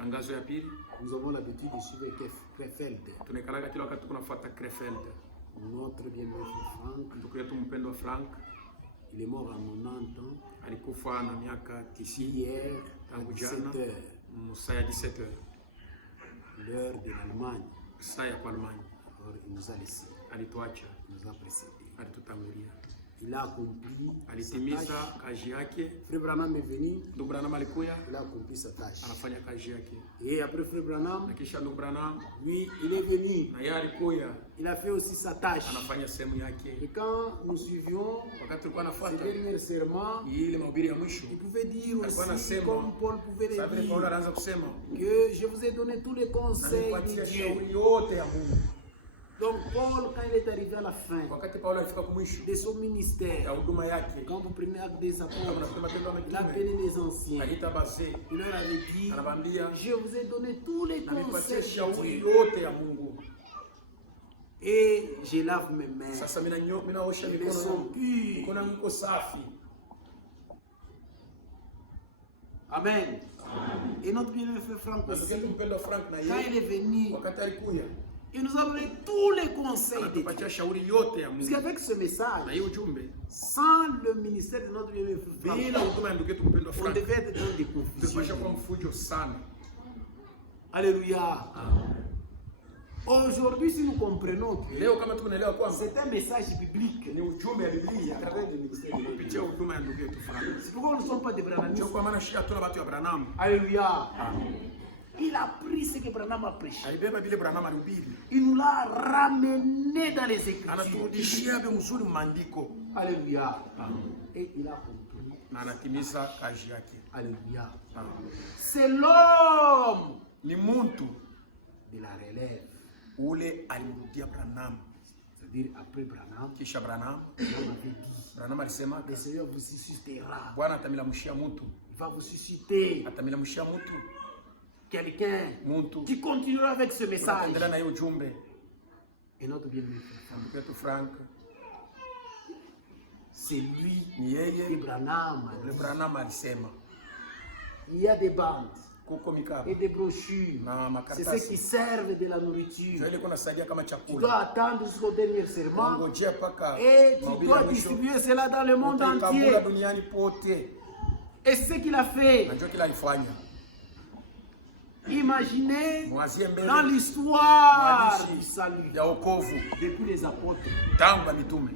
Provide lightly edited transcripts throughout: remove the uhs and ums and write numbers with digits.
Tangazo ya pili. Nous avons l'habitude de suivre Krefeld. Tunekalaga kila wakati tunafuata Krefeld. Notre bien-aimé Frank. Ndugu yetu mpendwa Frank. Il est mort à 90 ans. Alikufa na miaka 90 hier tangu à jana 17h. Saa ya 17h. L'heure de l'Allemagne. Saa ya kwa Allemagne. Alors il nous a laissé. Alituacha. Il nous a précédé. Alitutangulia. Il a accompli alitimiza kazi yake. Frère Branham est venu. Ndugu Branham alikuya. Il a accompli sa tâche. Anafanya kazi yake. Et après Frère Branham, Na kisha ndugu Branham, lui, il est venu. na yeye alikuya. Il a fait aussi sa tâche. Anafanya sehemu yake. Et quand nous suivions Wakati tulikuwa ces nafuata derniers serments, ile mahubiri ya mwisho, il pouvait dire alikuwa aussi, anasema, comme Paul pouvait le sababu Paulo dire, anaanza kusema, que je vous ai donné tous les na conseils nikupatia de Dieu. shauri yote ya Mungu. Donc Paul, quand il est arrivé à la fin Wakati Paulo alifika kumwisho de son ministère, ya huduma yake, quand vous prenez acte des kama apôtres, nasema Matendo ya il a Mitume, appelé les anciens. aliita basi, Il leur avait dit, anawaambia, je vous ai donné tous les na nikupatia conseils de shauri Dieu. yote ya Mungu. Et je lave mes mains. Sasa minaosha Les mikono sont yangu. purs. Mikono yangu iko safi. Amen. Et notre bien-aimé frère Franck Na aussi, ndugu yetu mpendwa Frank na quand il est yeye, venu, wakati alikuya, il nous a donné tous les conseils de Dieu. anatupatia shauri yote ya Parce Mungu. qu'avec ce Na message, hiyo ujumbe, sans le ministère de notre bien-aimé frère bila Franck, huduma ya ndugu yetu mpendwa on Frank, devait être dans des tulipasha kuwa confusions. mfujo sana. Alléluia. Aujourd'hui, si nous comprenons que Leo kama tunaelewa kwamba c'est un message biblique, ni ujumbe ya Biblia à travers le ministère de kupitia Dieu. huduma ya ndugu yetu Frank. C'est pourquoi nous ne sommes pas des Ndio Branhamistes. kwa maana shia tuna watu ya Branham. Alléluia. Il a pris ce que Branham a prêché. Alibeba vile Branham alihubiri. Il nous l'a ramené dans les Écritures. Anaturudishia vile mzuri maandiko Alléluia. Et il a accompli. na anatimiza kazi yake. Alléluia. C'est l'homme Ni muntu de la relève. ule alimrudia Branham. C'est-à-dire après Branham, Kisha Branham, Branham avait dit, Branham alisema le Seigneur vous suscitera. Bwana atamilamshia mtu, Il va vous susciter atamilamshia mtu, quelqu'un mtu qui continuera avec ce message. endelea na hiyo ujumbe. Et notre bien-aimé, Ndugu yetu Frank c'est lui ni que yeye, Branham a ule dit. Branham alisema Il y a des bandes kuko mikaba et des brochures. na C'est ceux qui makaratasi servent de la nourriture. ndio ile kuna saidia kama Tu chakula. dois attendre jusqu'au dernier serment Ngojea paka et tu mahubiri dois ya mwisho. distribuer cela dans le monde Utaikabula entier. duniani pote. Et ce qu'il a fait, Na ndio kila alifanya. imaginez Mwazie mbele dans l'histoire Mwandishi du salut, ya wokovu depuis les apôtres, tangu ya mitume,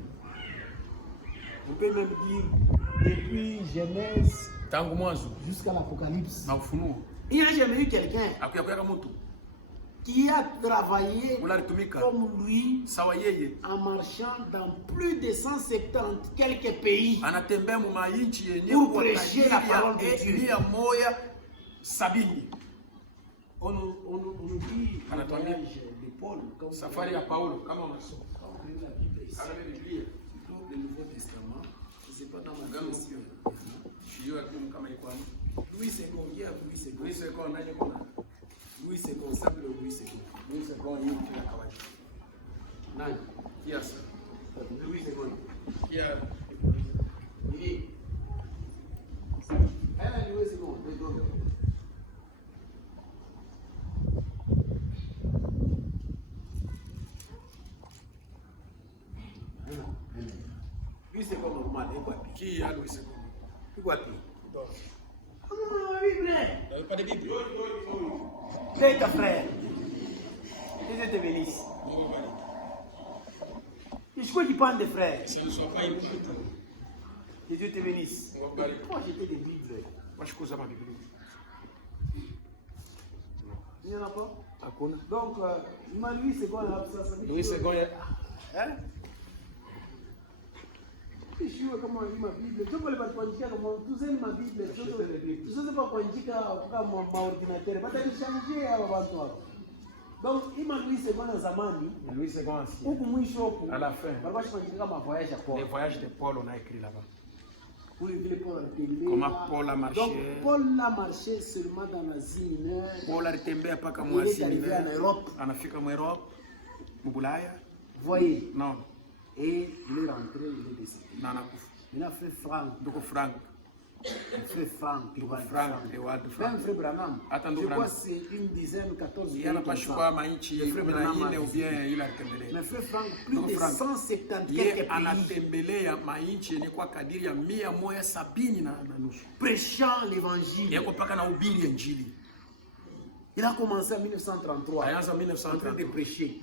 on peut même dire depuis Genèse tangu mwanzo jusqu'à l'Apocalypse. na Ufunuo. Il n'y a jamais eu quelqu'un Akuyakuya mtu qui a travaillé ule alitumika comme lui sawa yeye, en marchant dans plus de 170 quelques pays anatembea mu mainchi yenye pour kwa prêcher la parole de Dieu. 170. On nous dit le Anatoine. voyage de Paul, quand vous Safari ya Paulo kama unasoma prenez la Bible ici, angalia Biblia plutôt le Nouveau Testament, c'est pas dans ma Gano. version. shio ya kama iko hapo. Louis II, il y a Louis II. Louis II naje kuna Louis II, ça s'appelle Louis II. Louis II hii kila kawaida. Nani? Kiasi. Louis II. Kia Il elle a Louis II. Louis II normal, il quoi? kia Louis II. Il quoi? Donc, Ah, Bible. n'avez pas de Bible. Viens ta frère. Que Dieu te bénisse. Je crois qu'il parle de frères. Ça ne soit pas important. Que Dieu te bénisse. Pourquoi j'étais des Bibles? Moi je cause ma Bible. Il n'y en a pas? Hakuna. Donc, Louis II, Louis II hein? Sijui kama ma Bible. Tuko le kuandika kama tuzeni ma Bible. Tusiweze pa kuandika kama maordinateur. Bata nishangie hawa watu hapo. Donc, ima Louis II zamani, Louis II ancien. huku mwisho huku. À la fin. Walikuwa kuandika kama voyage à Paul. Les voyages de Paul on a écrit là-bas. Oui, vile Paul alitembea. Comment Paul a marché. Donc, Paul a marché seulement dans l'Asie mineure. Paul alitembea paka Il est mwasi arrivé en mine. Europe. Anafika mu Europe, mu Bulaya. Voyez. Non, Et il est rentré, il est décédé. na anakufa. Maintenant, frère Franck, Ndugu Frank Frère Frank, même Frère Branham, je crois que c'est une dizaine, 14 pays comme ça. Mais Frère Frank, plus de 170 quelques pays, prêchant l'évangile. Il a commencé en 1933, en train de prêcher.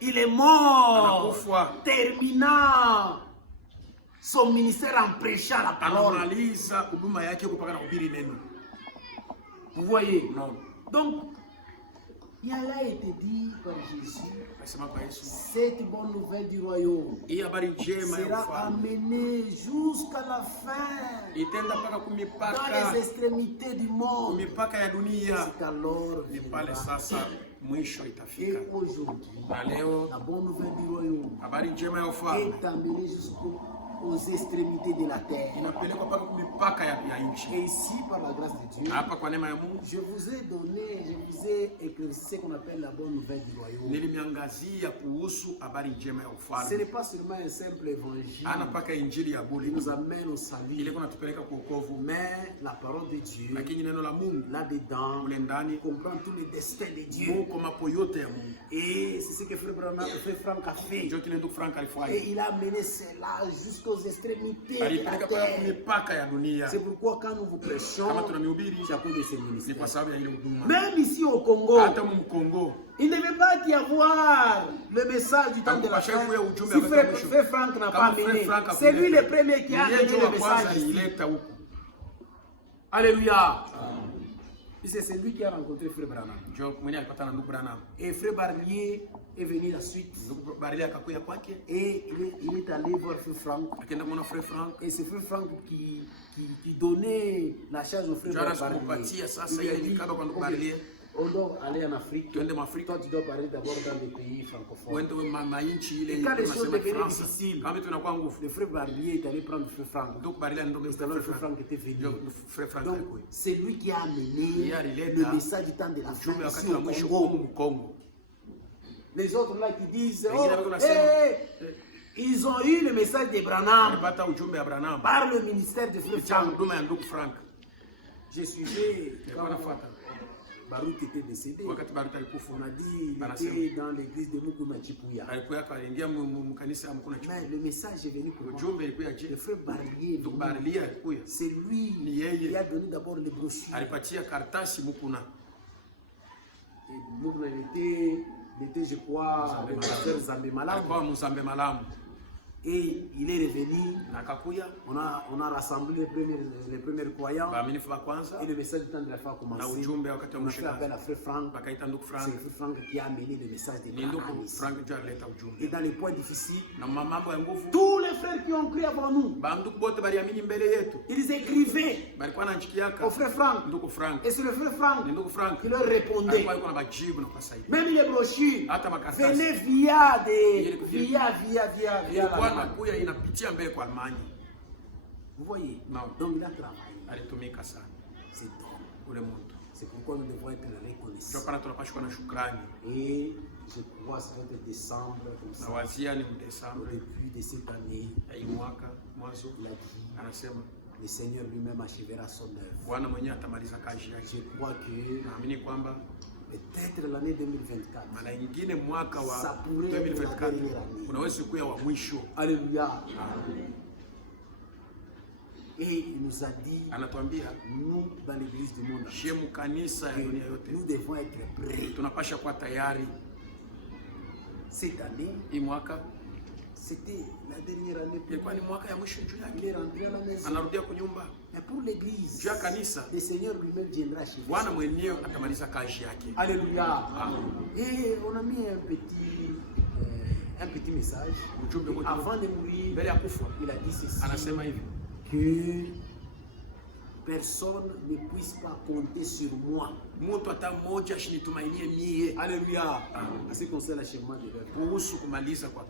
Il est mort, terminant son ministère en prêchant la parole. Vous voyez? Non. Donc, il a été dit par Jésus, cette bonne nouvelle du royaume sera amenée jusqu'à la fin, dans les extrémités du monde. C'est alors et aujourd'hui, la bonne nouvelle du royaume est amenée jusqu'aux extrémités de la terre. Et ici, par la grâce de Dieu, je vous ai donné, je vous ai éclairci ce qu'on appelle la bonne nouvelle du royaume. Ce n'est pas seulement un simple évangile qui nous amène au salut, mais la parole de Dieu, là-dedans, comprend tous les destins de Dieu. Et c'est ce que Frère Frank a fait. Et il a mené cela jusqu'aux extrémités de la terre. C'est pourquoi quand nous vous prêchons, c'est à cause de ces ministères. Même ici au Congo, il ne veut pas y avoir le message du temps de la fin. Si Frère Frank n'a pas amené, c'est lui le premier qui a amené le message ici. Alléluia. C'est lui qui a rencontré Frère Branham. Et Frère Barlier est venu la suite. Et il est allé voir Frère Frank. Et c'est Frère Frank qui donnait la charge au Frère Barlier. Il a dit, on doit aller en Afrique. Toi, tu dois parler d'abord dans les pays francophones. Et quand les choses devenaient difficiles, le Frère Barlier est allé prendre Frère Frank. C'est alors Frère Frank était venu. Donc, c'est lui qui a amené le message du temps de la fin ici au Congo. Les autres là qui disent, ils ont eu le message de Branham par le ministère de Frère Frank. Je suivais Baruch était décédé. On a dit qu'il était dans l'église de Mukuna Chipuya. Mais le message est venu pour moi. Le Frère Barlier, c'est lui qui a donné d'abord les brochures. Et Mukuna était, je crois, le pasteur Zambé Malam. Et il est revenu, on a rassemblé les premiers croyants et le message du temps de la fin a commencé. On a fait appel à Frère Frank. C'est Frère Frank qui a amené le message de Branham ici. Et dans les points difficiles, tous les frères qui ont crié avant nous, ils écrivaient au Frère Frank. Et c'est le Frère Frank qui leur répondait. Même les brochures venaient via vous voyez? Donc il a travaillé. C'est donc. C'est pourquoi nous devons être reconnaissants. Et je crois que ça va être décembre, comme ça, au début de cette année, il a dit, le Seigneur lui-même achèvera son œuvre. Je crois que peut-être l'année 2024, ça pourrait être la dernière année. Alléluia. Et il nous a dit, nous dans l'église du monde, nous devons être prêts. Cette année, c'était la dernière année pour il est rentré à la maison. Mais pour l'église, le Seigneur lui-même viendra chez nous. Alléluia. Et on a mis un petit message. Avant de mourir, il a dit ceci, que personne ne puisse pas compter sur moi. Alléluia. C'est comme ça l'achèvement de l'œuvre.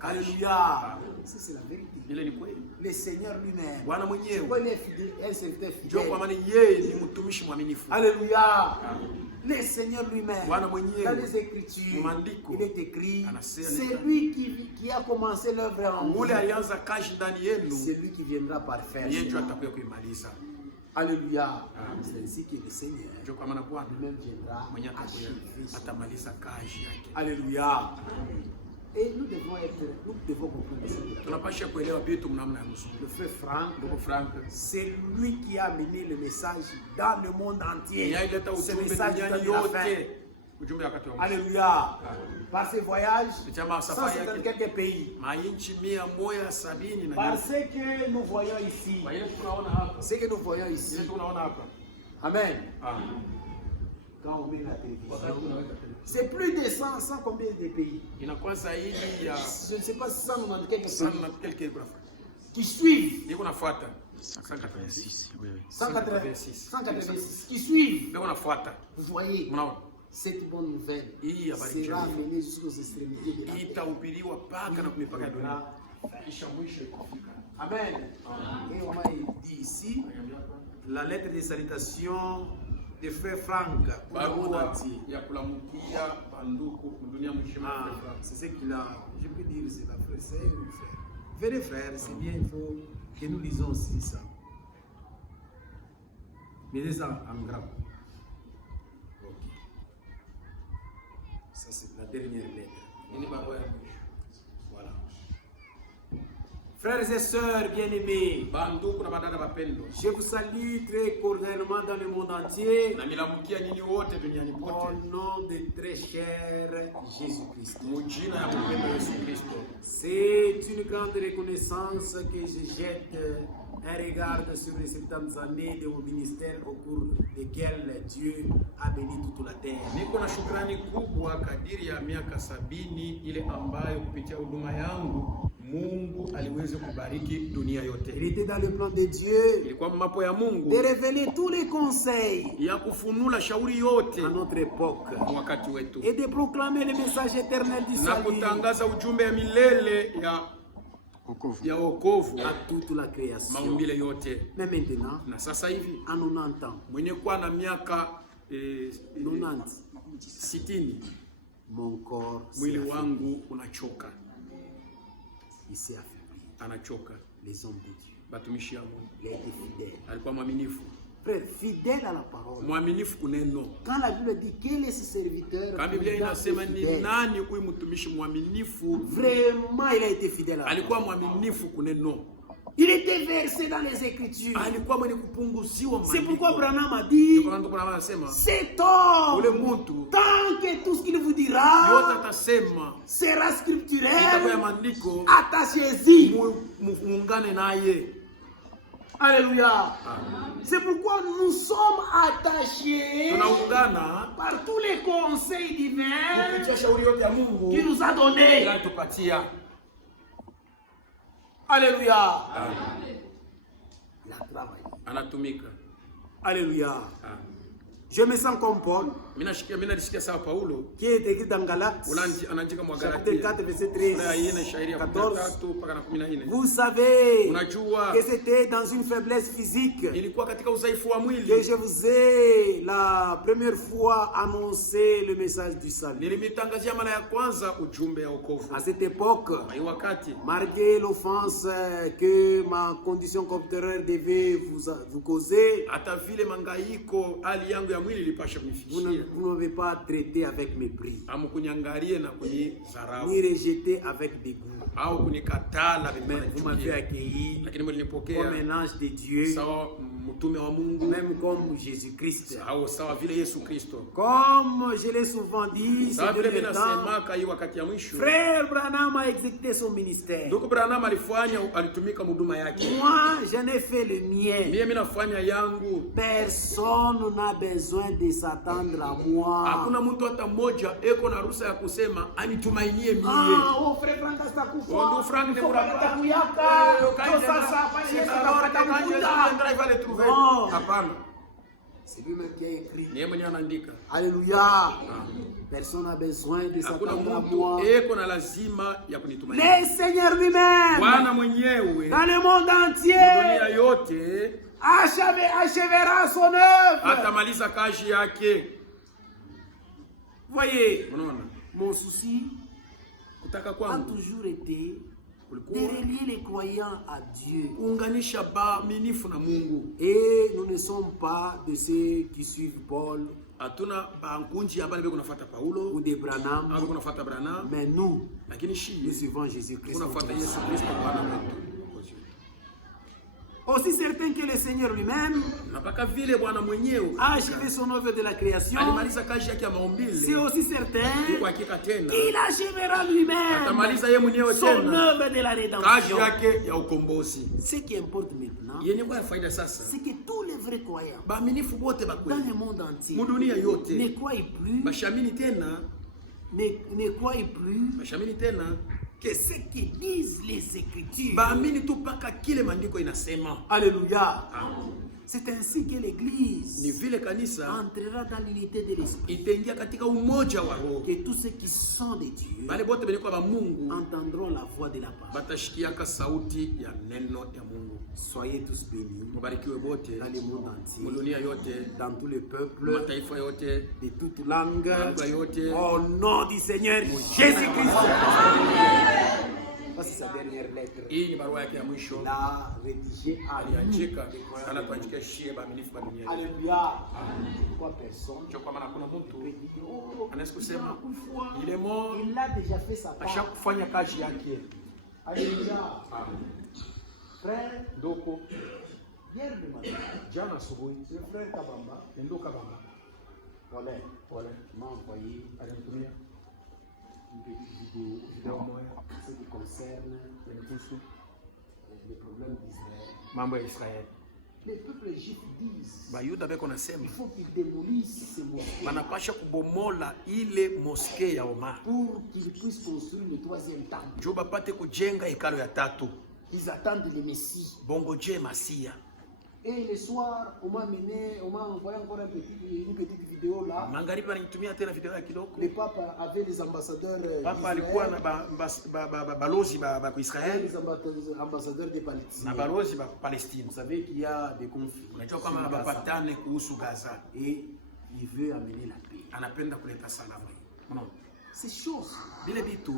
Alléluia. C'est la vérité. Le Seigneur lui-même. Il est fidèle, un serviteur fidèle. Alléluia. Le Seigneur lui-même, Bwana mwenyewe, dans les Écritures, Maandiko, il est écrit, anasema, c'est lui qui a commencé l'œuvre en vous. ule alianza kazi ndani yenu, C'est lui qui viendra par faire. yeye ndiye atakuja kuimaliza. Alléluia. C'est ainsi que le Seigneur Ndio kwa maana Bwana lui-même viendra mwenye atakuja achever son atamaliza kazi yake. Alléluia. Et nous devons comprendre ça. Tunapasha kuelewa vitu mnamna ya mzuri. Le frère Franck, Ndugu Frank, c'est lui qui a mené le message dans le monde entier. yeye alileta Ce ujumbe message duniani de la fin. yote. Ujumbe wakati wa mwisho. Alléluia. Par ses voyages, Chama safari 170 yake quelques pays. mainchi 170 na Parce que nous voyons ici. kwa ile tunaona hapa. Ce que nous voyons ici. Ile tunaona hapa. Amen. Amen. Quand on met la télévision, c'est plus de 100 combien de pays. Inakuwa zaidi ya Je ne sais pas si 190 quelques sana pays na quelques kuna qui suivent. niko nafuata 186, oui, oui. 186 qui suivent. niko nafuata. Vous voyez, Mnaona? cette bonne nouvelle Hii habari sera njema menée jusqu'aux extrémités de la terre. itahubiriwa mpaka na kumipaka ya dunia. Kisha mwisho ikafika. Amen. Et on m'a dit ici, la lettre de salutation de frère Franck pour le monde Barua entier. ya kulamukia banduku dunia mzima. Ah, c'est ce qu'il a. Je peux dire, c'est la frère, c'est un frère. Venez frère, c'est bien, il faut que nous lisons aussi ça. Mettez ça en grand. Ok. Ça, c'est la dernière lettre. Ini barua ya mwisho. Voilà. Frères et sœurs bien-aimés, Banduku na badada bapendwa. je vous salue très cordialement dans le monde entier Na nilamukia nini wote duniani au pote. nom de très cher Jésus-Christ. Mujina ya mpendo Yesu Kristo. C'est une grande reconnaissance que je jette un regard sur les 70 années de mon ministère au cours desquelles Dieu a béni toute la terre. Niko na shukrani kubwa kadiri ya miaka 70 ile ambayo kupitia huduma yangu Mungu aliweza kubariki dunia yote. Il était dans le plan de Dieu Ilikuwa mapo ya Mungu de révéler tous les conseils ya kufunula shauri yote à notre époque wakati wetu et de proclamer le message éternel du na salut kutangaza ujumbe ya milele ya wokovu à toute la création. maumbile yote. Mais maintenant, Na sasa hivi à 90 ans, mwenye kuwa na miaka 90, 60 mon corps mwili wangu unachoka, il s'est affaibli. anachoka. Les hommes de Dieu, Batumishi ya Mungu il a été fidèle. alikuwa mwaminifu, Frère, fidèle à la parole. mwaminifu kuneno. Quand la Bible dit quel est ce serviteur, Kama Biblia fidèle, inasema ni fidèle, nani huyu mtumishi mwaminifu, vraiment il a été fidèle à la alikuwa parole. mwaminifu kuneno, Il était versé dans les Écritures. alikuwa mwenye kupunguziwa C'est pourquoi maandiko. Branham a dit, Ndio maana kuna anasema cet ule homme, mtu tant que tout ce qu'il vous yote dira atasema sera itakuwa ya scripturel, maandiko, attachez-y. muungane naye. Alléluia. C'est pourquoi nous sommes attachés Tunaungana par tous les conseils divins kupitia shauri yote ya Mungu qu'il nous a donnés. ila tupatia. Alléluia. Il a travaillé. Anatumika. Alléluia. Je me sens comme Paul, Mimi nasikia sawa Paulo qui est écrit dans Galates, anaandika mwa chapitre Galatia 4, verset sura ya 4 shairi ya 13, 13 mpaka na 14. Vous savez Unajua que c'était dans une faiblesse physique ilikuwa katika udhaifu wa que mwili je vous ai la première fois annoncé le message du salut. nilimitangazia mara ya kwanza ujumbe ya wokovu. À cette époque, Hii wakati malgré l'offense que ma condition corporelle devait vous causer, hata vile mangaiko hali yangu ya mwili ilipasha vous kunifikia, ne m'avez pas traité avec mépris, amukunyangalie na kunidharau ni rejeté avec dégoût, au kunikatala mais vous m'avez vile, accueilli lakini comme mlinipokea un ange de Dieu, sawa mtume wa Mungu, même comme Jésus-Christ. au sawa vile Yesu Kristo. Comme je l'ai souvent dit, Sawa ces vile derniers temps, minasemaka hii wakati ya mwisho, Frère Branham a exécuté son ministère. ndugu Branham alitumika huduma yake, Moi, j'en ai fait le mien. mimi nafanya yangu. Personne n'a besoin de s'attendre à moi. Hakuna mtu hata mmoja eko na ruhusa ya kusema anitumainie mie. Oh, frère Frank atakufa. Oh, ndugu Frank ni Kupata mrapa. kuyaka. Eh, Kwa sasa hapa Yesu kapata mkuta. Non. Hapana. C'est lui-même qui a écrit. Ni yeye mwenyewe anaandika. Alléluia. Personne n'a besoin de Hakuna s'attendre à mtu moi. eko na lazima ya kunitumainia. Le Seigneur lui-même, Bwana mwenyewe dans le monde dunia entier, yote achèvera son œuvre. atamaliza kazi yake. Voyez, Unaona? mon souci Kutaka a kwangu toujours été de kulikuwa relier les croyants à Dieu. kuunganisha baaminifu na Mungu. Et nous ne sommes pas de ceux qui suivent Paul Hatuna bankunji hapa ndio kunafuata ou Paulo des Branham, au kunafuata Branham, mais nous, lakini nous shi suivons Jésus-Christ. kunafuata Yesu Kristo Bwana wetu. Aussi certain que le Seigneur lui-même Na mpaka vile Bwana mwenyewe a achevé son œuvre de la création, alimaliza kazi yake ya c'est maumbile, aussi certain kwa hakika tena qu'il achèvera lui-même atamaliza yeye mwenyewe son tena œuvre de la kazi rédemption. yake ya ukombozi. Ce qui importe maintenant, Yenye kwa faida sasa, c'est que tous les vrais croyants baaminifu bote dans bakweli le monde entier mudunia yote ne croient plus, bashamini tena, ne croient plus bashamini tena, que ce que disent les Écritures. baamini tu mpaka kile maandiko inasema. Alléluia. Amen. C'est ainsi que l'Église Ni vile kanisa entrera dans l'unité de l'Esprit. itaingia katika umoja wa roho, Que tous ceux qui sont de Dieu bale bote benye kwa ba Mungu entendront la voix de la parole. batashikiaka sauti ya neno ya Mungu. Soyez tous bénis Mubarikiwe bote dans le monde entier, mudunia yote, dans tous les peuples, mataifa yote, de toutes langues, lugha yote, au nom du Seigneur Jésus-Christ. Voici sa dernière lettre. hii ni barua yake ya mwisho La rédigée à aliandika, anatuandikia shie baaminifu ba dunia. Alléluia. Pourquoi personne Ndio kwa maana kuna mtu peut dire, oh, anaweza kusema il ile mo a déjà fait sa part. ashakufanya kazi yake. Alléluia. Frère, Ndoko hier le matin, jana asubuhi le frère Kabamba, ndoka baba voilà, m'a envoyé alinitumia une petite vidéo video moja ce qui concerne kuhusu les problèmes d'Israël. mambo ya Israeli. Les peuples juifs disent Bayuda beko nasema il faut qu'ils démolissent ces mosquées banapasha kubomola ile moske ya Omar pour qu'ils puissent construire le troisième temple. njo bapate kujenga hekalo ya tatu, Ils attendent le Messie. bongoje Masia. Et le soir, on m'a envoyé encore une petite vidéo là. Magharibi ananitumia tena video ya kidogo. Le pape avait les ambassadeurs Papa alikuwa na balozi ba et Israeli les ambassadeurs des Palestiniens. na balozi ba Palestine. Vous savez qu'il y a des conflits. Unajua kama bapatane kuhusu Gaza, Et il veut amener la paix. anapenda kuleta salama. Unaona? Ces choses, Vile vitu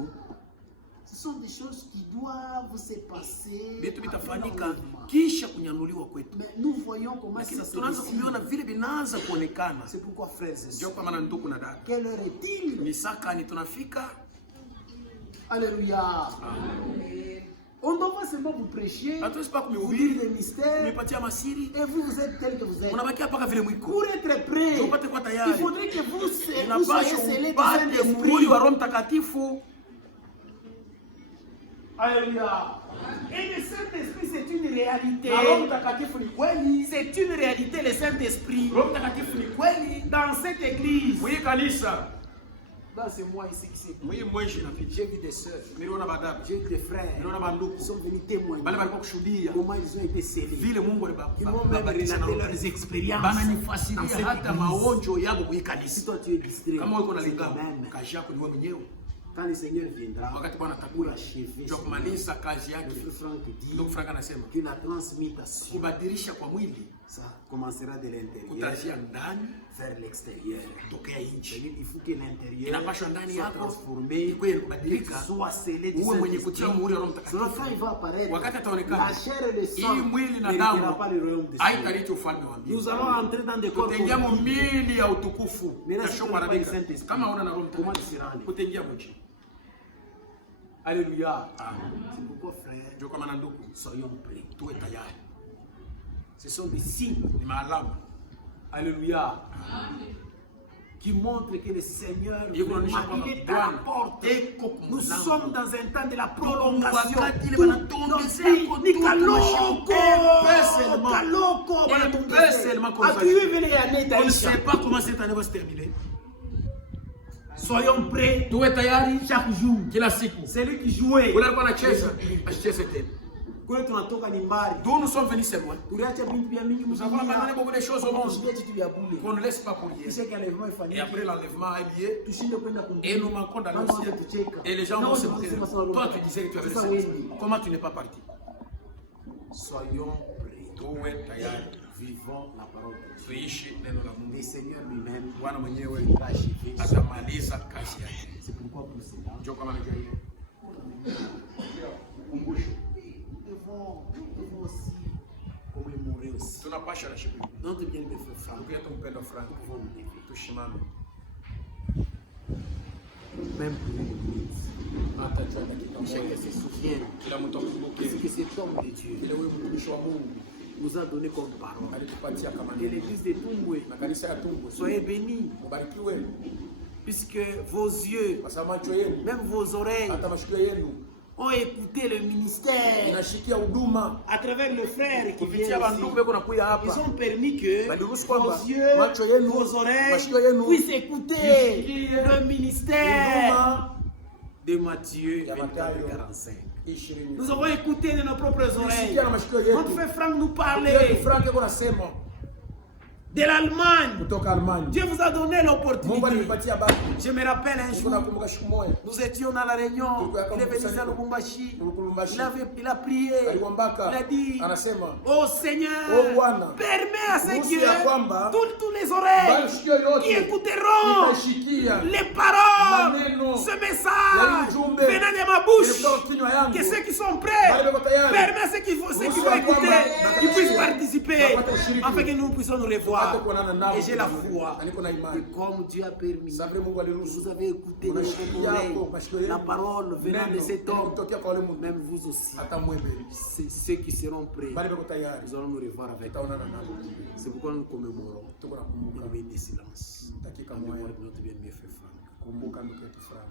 ce sont des choses qui doivent se passer. vitu vitafanyika après kisha kunyanuliwa kwetu. mais nous voyons comment Lakini ça se tunaanza dessine. kuviona vile vinaanza kuonekana. C'est pourquoi frères et Ndio sœurs, kwa maana ndugu na dada, quelle heure est-il? ni saka ni tunafika. Alléluia. On ne doit pas seulement vous prêcher, Hatuwezi pa vous dire kumhubiri, des mystères, kumipatia masiri, et vous êtes tel que vous êtes. unabakia mpaka vile mwiko. Pour être prêt, Ndio upate kuwa il tayari. faudrait que vous soyez Unapaswa scellés du upate Saint-Esprit. muhuri wa Roho Mtakatifu. Alléluia. Et le Saint-Esprit, c'est une réalité. Na Roho Mtakatifu ni kweli. C'est une réalité, le Saint-Esprit. Roho Mtakatifu ni kweli. Dans cette église, Mwi kanisa, dans ce mois ici qui s'est mwi mweshi na picha. j'ai vu des sœurs, Niliona badada, j'ai vu des frères, niliona banduku. ils sont venus témoigner Bale balikuwa kushuhudia comment ils ont été scellés. vile Mungu Ils m'ont même alibariki na relaté Roho. leurs expériences. Bananifasiria dans cette hata église. maonjo yabo kwa Si kanisa. toi tu es distrait, Kama uko na c'est ligao, quand même. kazi yako ni wewe mwenyewe. Quand le Seigneur viendra, Wakati Bwana pour atakula achever ndio kumaliza kazi le yake. frère Franck dit Ndugu Frank anasema que la transmutation, kubadilisha kwa mwili ça commencera de l'intérieur kutaanzia ndani vers l'extérieur. kutokea nje. Il faut que l'intérieur Inapashwa ndani soit yako transformé, ikuwe qu'il kubadilika, soit scellé du uwe mwenye Saint-Esprit. kutia muhuri wa Roho Sinon, Mtakatifu. quand il va apparaître, Wakati ataonekana, la chair et le hii sang mwili na n'héritera damu pas le royaume de Dieu. haitariki ufalme wa mbinguni. Nous allons entrer dans des corps Tutaingia mu glorifiés. mili ya utukufu. Maintenant, Na si sio tu n'as pas le kuharibika. Saint-Esprit, Kama una na Roho comment tu Mtakatifu, seras allé? utaingia mji. Alléluia. Amen. C'est pourquoi, frère, Ndio kama na ndugu, soyons prêts. tuwe tayari. Ce sont des signes, Ni maalamu alléluia, qui montrent que le Seigneur Ndio kuonyesha kwamba il est à la Bwana porte. eko Nous kumlango. sommes dans un temps de la prolongation. Wakati ile Tout wanatuongezea notre vie, kwa ni tutu kaloko, seulement. kaloko, Et wanatuongezea. peu seulement comme ça. Hatujui vile ya neta On ne isha. sait pas comment cette année va se terminer. Soyons prêts Tuwe tayari chaque jour. kila siku. Celui qui jouait, Ule alikuwa anacheza, asicheze tena. kule tunatoka ni mbali. D'où nous sommes venus c'est loin. Tuliacha vitu vya mingi Nous avons abandonné beaucoup de choses au monde Tusikie vitu vya bure. qu'on ne laisse pas pour hier. Kisha qu'enlèvement Et ifanyike. après l'enlèvement a lieu, Tushinde kwenda kumbuka. et nous manquons dans le ciel. Et les gens vont se moquer. Toi tu disais que tu avais laissé. Comment tu n'es pas parti? Soyons prêts. Tuwe tayari. vivons la parole de Dieu. tuishi neno la Le Mungu. Seigneur lui-même Bwana mwenyewe va achever son atamaliza kazi yake. C'est pourquoi pour cela, Njoo kama najua ile ukumbusho, nous devons aussi commémorer aussi tunapasha na shughuli. notre bien-aimé frère Franck. Ndugu yetu mpendwa Frank, Nous devons nous lever. tushimame Même pour une minute. hata jua dakika Chacun moja. se souvienne Kila mtu akumbuke ce que cet homme de Dieu ile wewe mtumishi wa Mungu nous a donné comme parole. alitupatia kama Et neno. l'église de Tumbwe, Na kanisa ya Tumbwe, soyez bénis, mubarikiwe, puisque vos yeux, kwa sababu macho yenu même vos oreilles, hata mashikio yenu ont écouté le ministère inashikia huduma à travers le frère qui kupitia vient bandugu ici. beko nakuya Ils hapa. ont permis que Baliruhusu kwamba vos yeux, macho yenu, vos oreilles mashikio yenu puissent écouter isikie le ministère huduma de Matthieu ya 24 Mathayo 45. 20. Nous avons écouté de nos propres oreilles. Tulisikia na mashikio yetu. Notre frère Franck nous Yetu parlait Frank yuko nasema de l'Allemagne. kutoka Allemagne. Dieu vous a donné Mungu l'opportunité. alinipatia bahati. Je me rappelle un Niko jour, nakumbuka siku moja nous étions dans la réunion. Il est venu à Tulikuwa Lubumbashi. Lubumbashi. Il a prié. Aliwambaka Il a dit, anasema oh Seigneur, Oh Bwana, permets à ce ruhusu ya kwamba que tous les oreilles mashikio yote qui écouteront itashikia les paroles, maneno ce ya message ujumbe venant de ma bouche, ilikuwa kinywa yangu. que ceux qui sont prêts, Bali wako tayari. permets à ceux qui vont Ruhusu écouter, ya kwamba qu'ils puissent participer, wapate ushiriki. afin que nous puissions nous revoir. Hata kuonana nao. Et j'ai la foi Na niko na que imani. comme Dieu a permis, Sababu Mungu aliruhusu. vous avez écouté de Unashikia votre oreille yako, mashikio yenu. la parole venant de Neno, cet homme, kutokea kwa ule Mungu. même vous aussi. Hata mwebe. C'est ceux qui seront prêts, Bali bako tayari. nous allons nous revoir avec eux. Tutaonana nao. C'est pourquoi nous commémorons Tuko une nakumbuka minute de silence dakika en mémoire moja de notre bien-aimé frère Franck. kumbuka ndugu yetu Frank.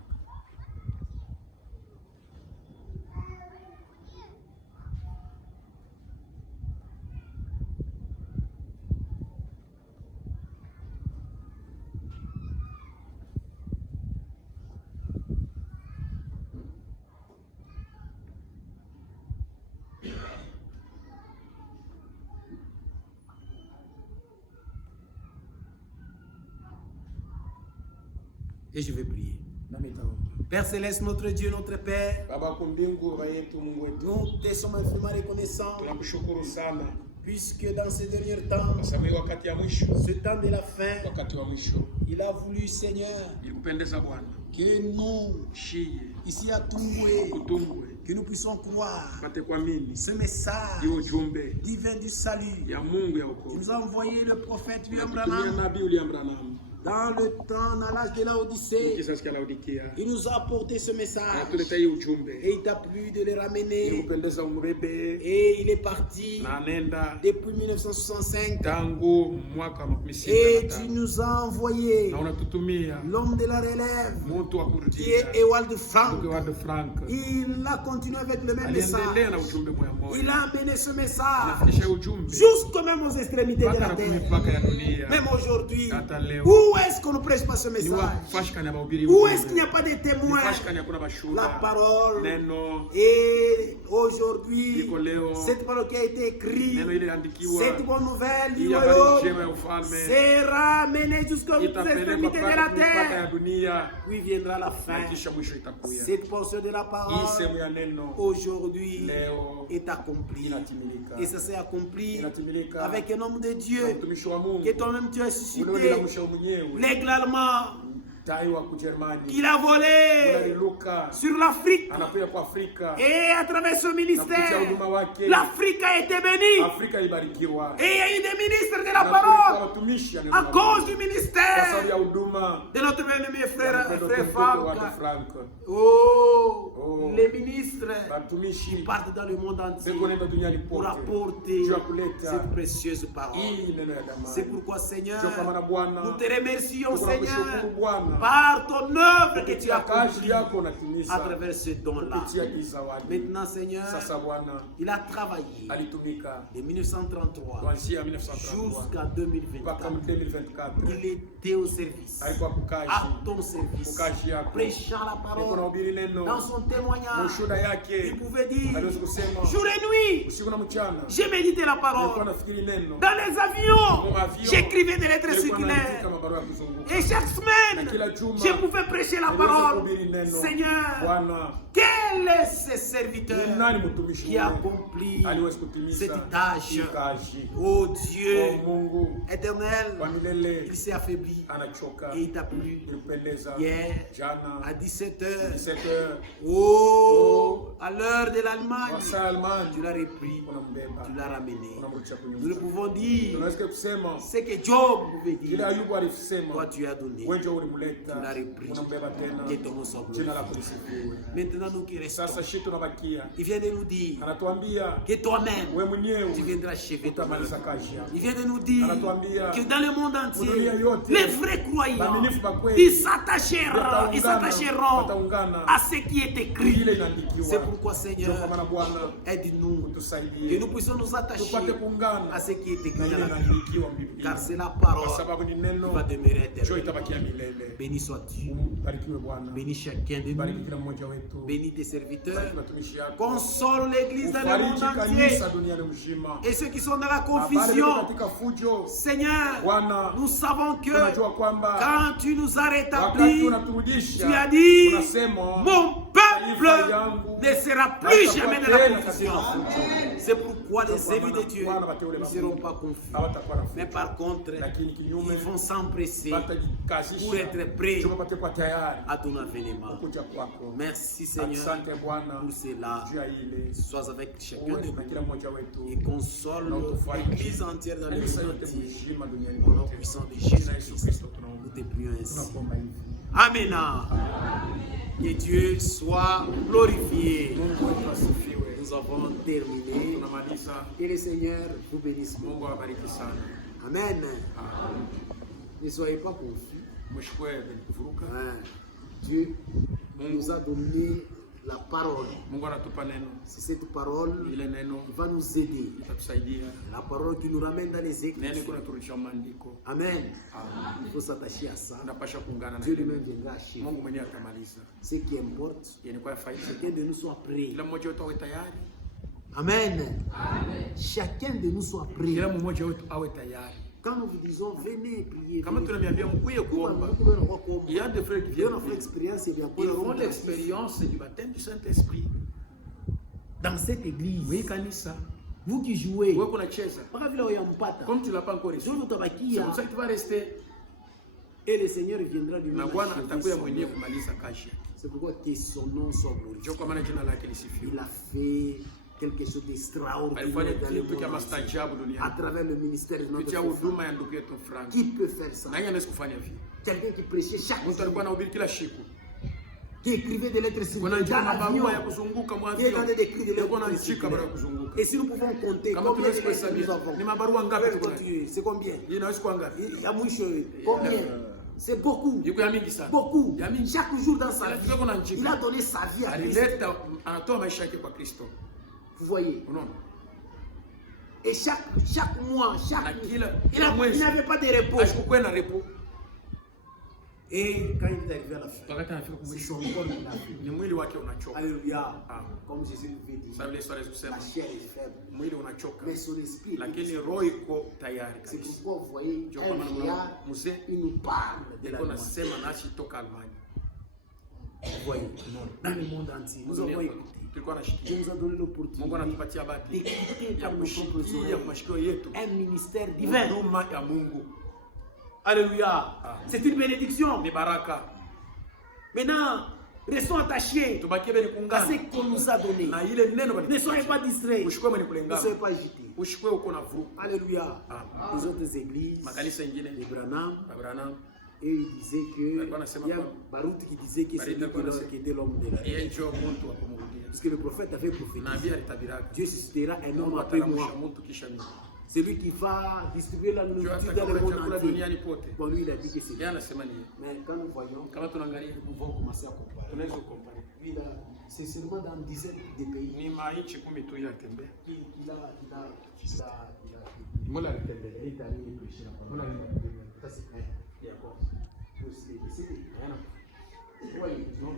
Et je vais prier. Nami nitaomba. Père Céleste, notre Dieu, notre Père, Baba kumbingu, Baba yetu, Mungu wetu, nous te sommes infiniment reconnaissants tunakushukuru sana puisque dans ces derniers temps, kwa sababu wakati ya mwisho, ce temps de la fin, wakati wa mwisho il a voulu, Seigneur, ilikupendeza Bwana que nous, shie ici à Tumbwe, kutumbwe que nous puissions croire pate kuamini ce message hiyo ujumbe divin du salut. ya Mungu ya Tu wokovu. nous as envoyé le prophète William Tunakutumia Branham nabii William Branham dans le temps, dans l'âge de la Odyssée. kizazi cha Laodikia, Il nous a apporté ce message anatuleta hii ujumbe, et il t'a plu de le ramener. ilikupendeza umbebe Et il est parti na anenda depuis 1965 tangu mwaka wa makumi sita et na tu tano. nous as envoyé Na unatutumia l'homme de la relève mtu wa qui kurudia est Ewald Frank. Ndugu Wade Frank Il a continué avec le même message. aliendelea na ujumbe moya Il moja, a amené ce message anafikisha ujumbe jusqu'au même aux extrémités de mpaka la na terre. mipaka ya dunia. Même aujourd'hui, Hata leo où est-ce qu'on ne prêche pas ce ni message? wafashikani ya mahubiri Où est-ce qu'il n'y a ujumbe, pas de ni témoins? fashikani hakuna La bashuhuda, parole. neno Et aujourd'hui, liko leo, cette parole qui a été écrite, neno ile andikiwa cette bonne nouvelle du hii habari royaume njema ya ufalme sera menée jusqu'aux itapelekwa extrémités de mpaka la mipaka ya terre. dunia, Puis viendra la na fin. kisha mwisho itakuya. Cette portion de la Hii sehemu parole ya neno aujourd'hui leo est accomplie. inatimilika, Et ça s'est accompli inatimilika avec un homme de na Dieu mtumishi wa Mungu que toi-même tu as ule suscité, la mwisho mwenyewe l'aigle allemand tai wa Kujerumani qu'il a volé aliluka sur l'Afrique. anakuja kwa Afrika Et à travers ce na kupitia ministère, huduma wake l'Afrique a été bénie. Afrika ibarikiwa. Et il y a eu des ministres de la Na parole watumishi ya neno à la cause Mungu. du Kwa ministère sababu ya huduma de notre bien-aimé frère Ndio frère mtoto wake Franck. Frank. Oh, les ministres Watumishi partent dans le monde entier beko nenda duniani pour pote apporter juu ya kuleta cette précieuse parole. hii neno ya C'est damani. pourquoi, Seigneur, Ndio kwa maana Bwana nous te remercions, tunakushukuru Seigneur, Bwana par ton œuvre que tu as kupitia kazi accomplie yako à unatimiza travers ce don-là. kupitia kizawadi. Maintenant, Seigneur, Sasa Bwana il a travaillé alitumika de 1933 kuanzia 1933 jusqu'à mpaka 2024. 2024 Il était au service, alikuwa kukazi à ton service, kukazi yako prêchant la niko parole. nahubiri neno Dans son témoignage, ushuhuda il yake pouvait dire, aliweza kusema jour et nuit, usiku na mchana j'ai médité la nilikuwa parole. nafikiri neno Dans les avions, j'écrivais des lettres nilikuwa naandika circulaires. mabarua ya kuzunguka Et chaque semaine, na kila juma je pouvais prêcher la niliweza parole. kuhubiri neno. Seigneur, Bwana quelle est ce serviteur Nani mtumishi qui yule accomplit aliweza kutimiza cette tâche? hii kazi. Oh Dieu Mungu éternel, kwa milele il s'est affaibli anachoka, et il t'a plu. ilipendeza Hier, jana à 17h, 17h oh, à l'heure de l'Allemagne, kwa saa Almani tu l'as repris, unambeba tu l'as ramené. unamrudisha kwenye Nous le pouvons dire, tunaweza kusema ce que Job pouvait kile dire, Ayubu alisema, toi tu as donné, wewe ndio ulimleta, tu l'as repris, unambeba tena, que ton nom soit jina glorifié. lako lisifiwe. Maintenant nous qui restons, Sasa sisi tunabakia, il vient de nous dire anatuambia que toi-même, wewe tu mwenyewe viendras achever ton utamaliza œuvre. kazi yako. Il vient de nous dire Anatuambia que dans le monde entier, dunia yote, les vrais croyants, waaminifu wa kweli, ils s'attacheront wataungana à ce qui est écrit. ile inaandikiwa. C'est pourquoi, Ndio Seigneur, kwa maana Bwana aide-nous que tusaidie nous puissions nous attacher tupate kuungana à ce qui est na écrit ile dans la Bible. inaandikiwa Biblia, Car c'est la kwa parole sababu ni qui neno va demeurer ndio éternelle. itabakia milele. Béni sois-tu. Barikiwe Bwana, Bénis chacun de bariki nous. kila mmoja wetu, Bénis tes serviteurs. bariki watumishi yako, Console l'église dans le monde ufariji entier. kanisa duniani mzima. Et ceux qui sont dans la Habari confusion, katika fujo, Seigneur, Bwana, nous savons que tunajua kwamba quand tu nous as wakati rétablis, unaturudisha, tu as dit, unasema mon peuple ne sera plus jamais dans la confusion. C'est pourquoi les élus de Dieu ne seront pas confus. hawatakuwa na Mais fujo, par contre, lakini kinyume ils vont s'empresser watajikazisha pour être prêts ili wapate kuwa tayari à ton avènement. kuja kwako. Merci Seigneur Asante Bwana pour cela. juu ya ile Sois avec chacun uwe de na kila nous mmoja wetu et console l'église entière dans le kanisa monde yote entier. mzima duniani Au nom kote. puissant de Jina la Yesu Jésus-Christ, Kristo tunaomba. nous te prions ainsi. Tunakuomba hivi. Amen. Que Dieu soit glorifié. Mungu wetu asifiwe. Nous avons terminé. Tunamaliza. Que le Seigneur vous bénisse. Mungu awabariki sana. Amen. Amen. Ne soyez pas confus. Mshukue kuvuruka. Hein. Dieu nous a donné la parole. Mungu anatupa neno. C'est cette parole Ile neno qui va nous aider. itatusaidia. La parole qui nous ramène dans les Neno Écritures. kuna turudisha maandiko. Amen. Amen. Il faut s'attacher à ça. Tunapasha kuungana na Dieu ile. lui-même viendra achever. Mungu mwenyewe atamaliza. Ce qui importe, Yenye kwa faida. chacun de nous soit prêt. Kila mmoja wetu awe tayari. Amen. Chacun de nous soit prêt. Kila mmoja wetu awe tayari. Quand nous vous disons venez prier, Kama tunaniambia mkuye kuomba. Il y a des frères qui Dieu viennent. a fait expérience et bien Ils font l'expérience du baptême du Saint-Esprit. dans cette église. Oui, kanisa. Vous qui jouez, Wewe kunacheza. mpaka vile wayampata, Comme tu l'as pas encore reçu. Dieu C'est utabakia pour ça que tu vas rester. et le Seigneur viendra lui Na même Bwana achever atakuya son mwenyewe œuvre. kumaliza kazi yake. C'est pourquoi que son nom soit glorifié. Ndio kwa maana jina lake lisifiwe. Il a fait quelque chose d'extraordinaire Alifanya dans le kitu cha monde maajabu à duniani. travers le ministère de notre Kupitia frère. huduma ya ndugu yetu Frank. Qui peut faire ça? Nani anaweza kufanya hivyo? Quelqu'un qui prêchait chaque Mtu jour, alikuwa anahubiri kila siku. qui écrivait des lettres sur Kuna dans njia na l'avion. barua ya kuzunguka Qui est en train mwavio. d'écrire des Alikuwa lettres anachika bara ya circulaires. kuzunguka. Et si nous pouvons compter Kama combien de tunaweza lettres nous kuhesabia avons, ni mabarua ngapi avec tuko nayo? continuer, c'est combien? Hii inaweza kuwa ngapi? Il y a mwisho, combien? C'est beaucoup. Iko ya mingi sana. Beaucoup. Ya mingi. Chaque jour dans sa Kila vie, kitu kuna njika. il a donné sa vie à Christ. Alileta anatoa maisha yake kwa Kristo. Vous voyez? Unaona? Et chaque mois, Na kila il mwezi n'avait pas de repos. ashikuwe na repo. Et quand il est arrivé à la fin, Wakati anafika c'est kumwisho son corps qui l'a fait. ni mwili wake unachoka. Alléluia. Ah. Comme Jésus l'avait dit, Sasa vile Yesu kusema la chair est faible, mwili unachoka. mais son esprit est Lakini puissant. roho iko tayari C'est kabisa. pourquoi vous voyez, Ndio kwa un maana vieillard, mzee il nous parle de la niko mort. nasema nasi toka Almanya. Vous voyez, dans le monde entier, nous avons écouté. Tulikuwa Dieu nashikia. nous a donné Mungu l'opportunité anatupatia bahati d'écouter ya par nos propres kushikia oreilles kwa mashikio yetu un ministère divin. huduma ya Mungu. Alléluia. C'est une bénédiction. Ni baraka. Maintenant, restons attachés Tubakie beni à kuungana. ce qu'on nous a donné. Na ile neno bali. Ne soyez pas distraits. Ushikwe mwenye Ne kulengana. soyez pas agités. Ushikwe uko na vurugu. Alléluia. Ah. Les autres églises, Makanisa ingine les Branham, Abraham et ils disaient que Alikuwa anasema il y a kwamba- Baruch qui disait que c'est Baruch lui alikuwa anasema- qui était l'homme de la yeye ndio mtu wa kumrudia. Parce que le prophète avait prophétisé. Nabii alitabiraka. Dieu suscitera un homme Mungu après ataramsha moi. mtu kisha mimi. Celui qui va distribuer la Ndio nourriture dans le atakula monde chakula entier. duniani pote. Bon, lui, il a dit que c'est lui. Yeye anasema nini? Mais quand nous voyons, Kama tunaangalia nous pouvons commencer à comparer. tunaweza kukompare. Lui, là, c'est seulement dans une dizaine de pays. Ni maichi 10 tu yatembea. Il a Mola alitembea. il est allé prêcher la parole. Ça, c'est un. D'accord. C'est rien. Vous voyez, non?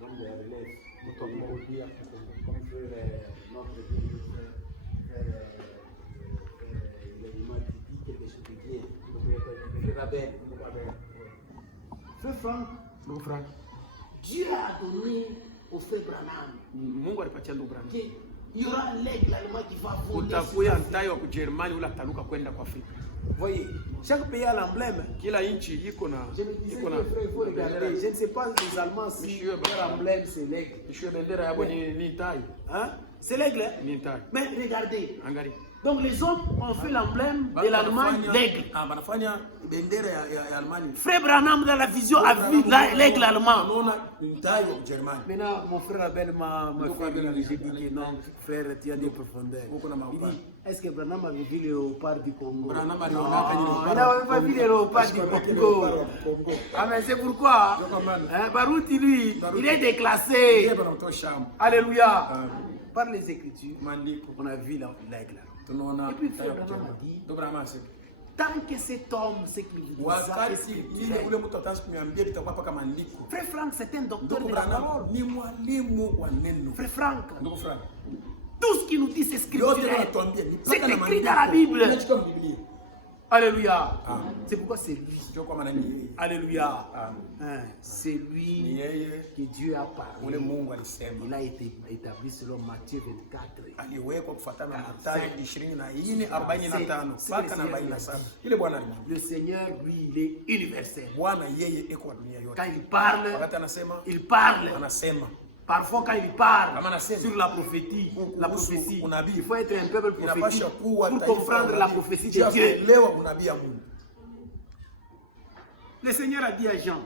Donc, de la relève. Mtu wa kumrudia. Comme frère, notre frère, il m'a dit quelque chose de bien. Frère Abel. Frère Franck, Ndugu Frank, Dieu a donné au frère Branham. Mungu alipatia ndugu Branham. Il y aura l'aigle allemand qui va voler. Utakuya ntai wa Kujerumani ule ataruka kwenda kwa Afrika. Voyez, chaque pays a l'emblème. Kila nchi iko na Je me disais que frère, il faut regarder. Je ne sais pas les Allemands si leur emblème c'est l'aigle. Monsieur bendera yabo ni ntai. Hein? C'est l'aigle. Ni ntai. Mais regardez. Angalia. Donc les hommes ont fait l'emblème de l'Allemagne, l'aigle. Ah, banafanya bendera ya Allemagne. Frère Branham dans la vision a vu l'aigle allemand. Anaona ntai wa Kujerumani. Maintenant, mon frère Abel m'a fait j'ai dit que non, frère, tu as des profondeurs. Il dit, est-ce que Branham avait vu le léopard du Congo? Branham Il n'avait pas vu le léopard du Congo. Ah, mais c'est pourquoi Barouti, lui, il est déclassé. Alléluia. Par les Écritures, on a vu l'aigle. Et puis frère Branham a dit, tant que cet homme, c'est qu'il vous a Frère Franck, c'est un docteur de la parole. Frère Franck, tout ce qu'il nous dit, c'est scripturel. C'est écrit dans la Bible. Alléluia. C'est pourquoi c'est lui. Alléluia. C'est lui que Dieu a parlé. Il a été établi selon Matthieu 24. Le Seigneur, lui, il est universel. Quand il parle. Parfois, quand il parle sur la prophétie, il faut être un peuple prophétique pour comprendre la prophétie de Dieu. Le Seigneur a dit à Jean,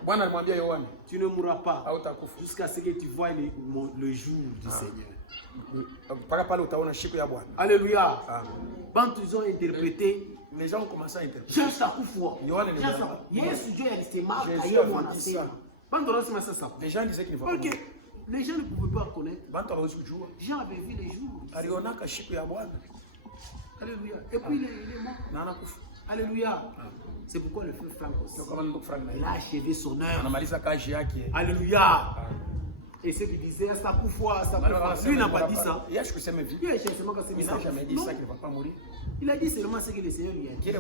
tu ne mourras pas jusqu'à ce que tu vois le jour du Seigneur. Alléluia. Quand ils ont interprété, les gens ont commencé à interpréter. Jean Sakufwa. Yesu Dieu alisema kaye mwanasema. Les gens disaient qu'il ne va pas mourir. Les gens ne pouvaient pas connaître. Jean avait vu les jours. Alléluia. Et puis il est mort. Alléluia. C'est pourquoi le frère Franck aussi, il a achevé son œuvre. Alléluia. Et ceux qui disaient, lui n'a pas dit ça. Il n'a jamais dit ça qu'il ne va pas mourir. Il a dit seulement ce que le Seigneur lui a dit.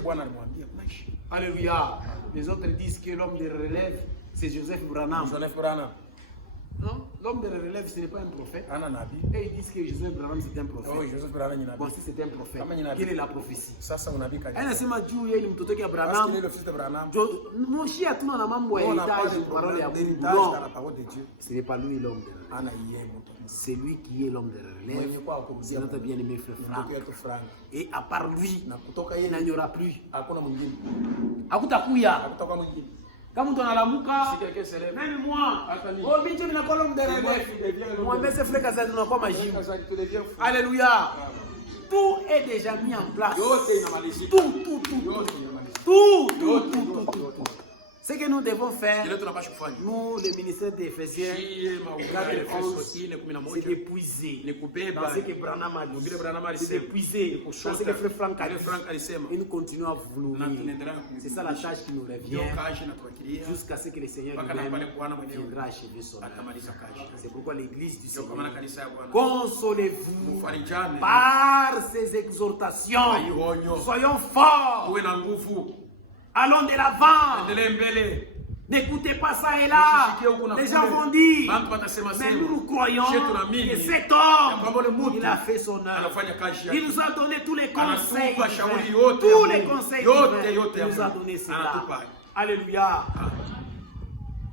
Alléluia. Les autres disent que l'homme de relève, c'est Joseph Branham. Non, l'homme de la relève, ce n'est pas un prophète. Et ils disent que Joseph Branham c'est un prophète. Bon, si c'est un prophète, quelle est la prophécie? Anasema juu yeye ni mtoto wa Branham. Moshi atuna na mambo ya héritage parole ya Mungu. Non. Ce n'est pas lui l'homme de la relève. C'est lui qui est l'homme de la relève. C'est notre bien-aimé frère Franck. Et à part lui, il n'y aura plus. Hakutakuya. Kama mtu analamuka, même moi, oh mimi nina kolom de relève. Moi mais c'est frère Kaza tunakuwa majibu. Alléluia. Tout est déjà mis en place. Tout. Ce que nous devons faire, nous, le ministère des Éphésiens, c'est d'épuiser dans ce que Branham a dit. C'est d'épuiser dans ce que Frère Franck a dit. Et nous continuons à vous nourrir. C'est ça la charge qui nous revient jusqu'à ce que le Seigneur lui-même viendra achever son œuvre. C'est pourquoi l'Église du Seigneur, consolez-vous par ces exhortations. Soyons forts. Allons de l'avant. N'écoutez pas ça et là. Les gens vont dire, mais nous croyons que cet homme, il a fait son œuvre. Il nous a donné tous les conseils. Tous les conseils. Il nous a donné cela. Alléluia.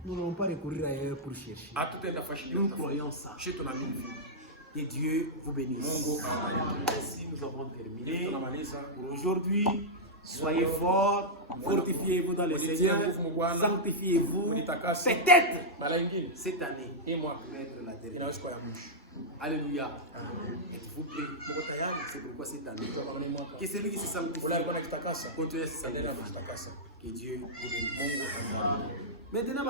Nous n'allons pas recourir ailleurs pour chercher. Nous croyons ça. Que Dieu vous bénisse. Ainsi nous avons terminé pour aujourd'hui. Soyez forts, fortifiez-vous dans le Seigneur, sanctifiez-vous. Peut-être cette année, mettre la dernière. Alléluia. Êtes-vous prêts? C'est pourquoi cette année, que celui qui se sanctifie, continue à se sanctifier. Que Dieu vous bénisse. Maintenant,